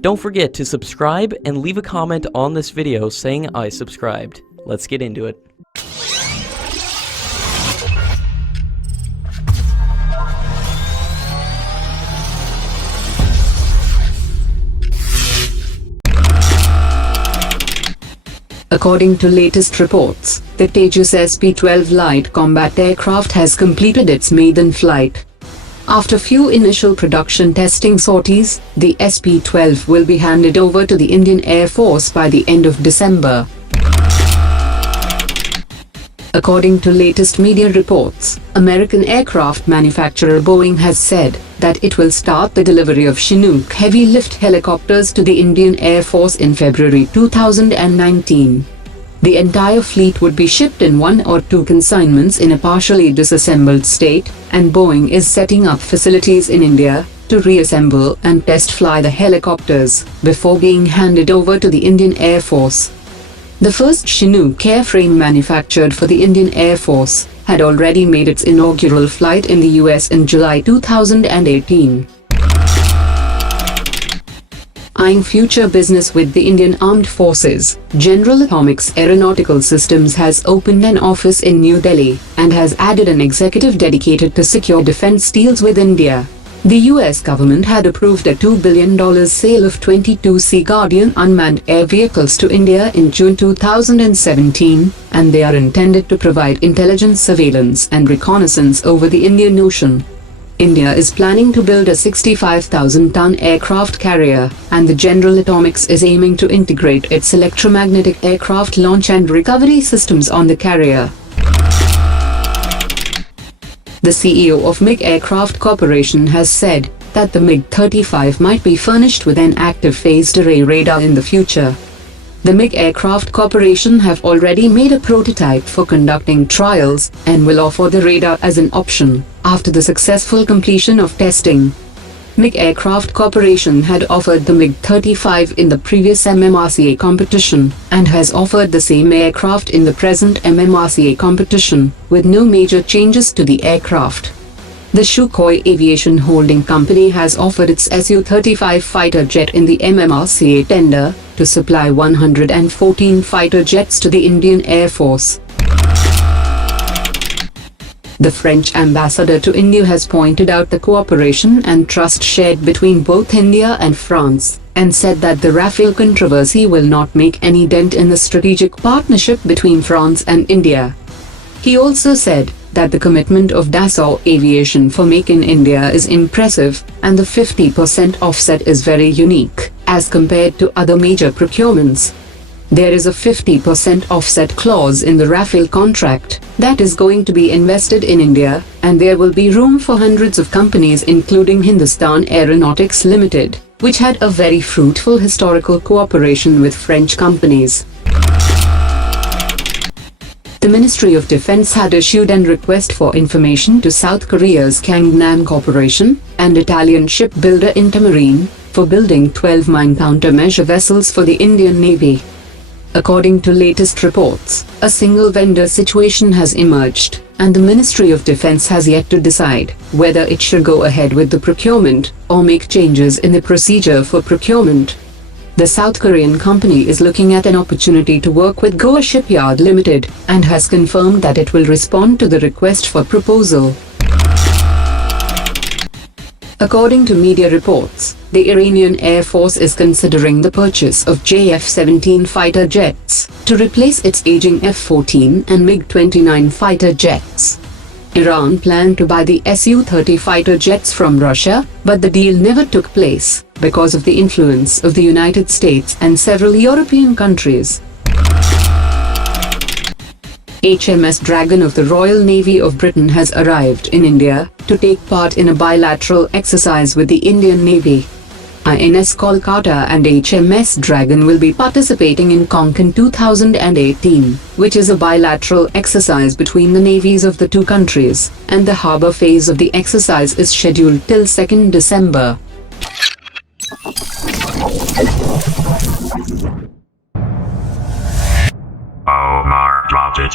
Don't forget to subscribe and leave a comment on this video saying I subscribed. Let's get into it. According to latest reports, the Tejas SP-12 light combat aircraft has completed its maiden flight. After few initial production testing sorties, the SP-12 will be handed over to the Indian Air Force by the end of December. According to latest media reports, American aircraft manufacturer Boeing has said that it will start the delivery of Chinook heavy-lift helicopters to the Indian Air Force in February 2019. The entire fleet would be shipped in 1 or 2 consignments in a partially disassembled state, and Boeing is setting up facilities in India to reassemble and test fly the helicopters before being handed over to the Indian Air Force. The first Chinook airframe manufactured for the Indian Air Force had already made its inaugural flight in the US in July 2018. Eyeing future business with the Indian Armed Forces, General Atomics Aeronautical Systems has opened an office in New Delhi and has added an executive dedicated to secure defense deals with India. The US government had approved a $2 billion sale of 22 Sea Guardian unmanned air vehicles to India in June 2017, and they are intended to provide intelligence, surveillance and reconnaissance over the Indian Ocean. India is planning to build a 65,000-ton aircraft carrier, and the General Atomics is aiming to integrate its electromagnetic aircraft launch and recovery systems on the carrier. The CEO of MiG Aircraft Corporation has said that the MiG-35 might be furnished with an active phased array radar in the future. The MiG Aircraft Corporation have already made a prototype for conducting trials and will offer the radar as an option after the successful completion of testing. MiG Aircraft Corporation had offered the MiG-35 in the previous MMRCA competition and has offered the same aircraft in the present MMRCA competition, with no major changes to the aircraft. The Sukhoi Aviation Holding Company has offered its Su-35 fighter jet in the MMRCA tender to supply 114 fighter jets to the Indian Air Force. The French ambassador to India has pointed out the cooperation and trust shared between both India and France, and said that the Rafale controversy will not make any dent in the strategic partnership between France and India. He also said that the commitment of Dassault Aviation for Make in India is impressive, and the 50% offset is very unique, as compared to other major procurements. There is a 50% offset clause in the Rafale contract that is going to be invested in India, and there will be room for hundreds of companies including Hindustan Aeronautics Limited, which had a very fruitful historical cooperation with French companies. The Ministry of Defense had issued an request for information to South Korea's Konkan Corporation and Italian shipbuilder Intermarine for building 12 mine countermeasure vessels for the Indian Navy. According to latest reports, a single vendor situation has emerged, and the Ministry of Defense has yet to decide whether it should go ahead with the procurement or make changes in the procedure for procurement. The South Korean company is looking at an opportunity to work with Goa Shipyard Limited and has confirmed that it will respond to the request for proposal. According to media reports, the Iranian Air Force is considering the purchase of JF-17 fighter jets to replace its aging F-14 and MiG-29 fighter jets. Iran planned to buy the Su-30 fighter jets from Russia, but the deal never took place because of the influence of the United States and several European countries. HMS Dragon of the Royal Navy of Britain has arrived in India to take part in a bilateral exercise with the Indian Navy. INS Kolkata and HMS Dragon will be participating in Konkan 2018, which is a bilateral exercise between the navies of the two countries, and the harbour phase of the exercise is scheduled till 2nd December. Omar dropped it.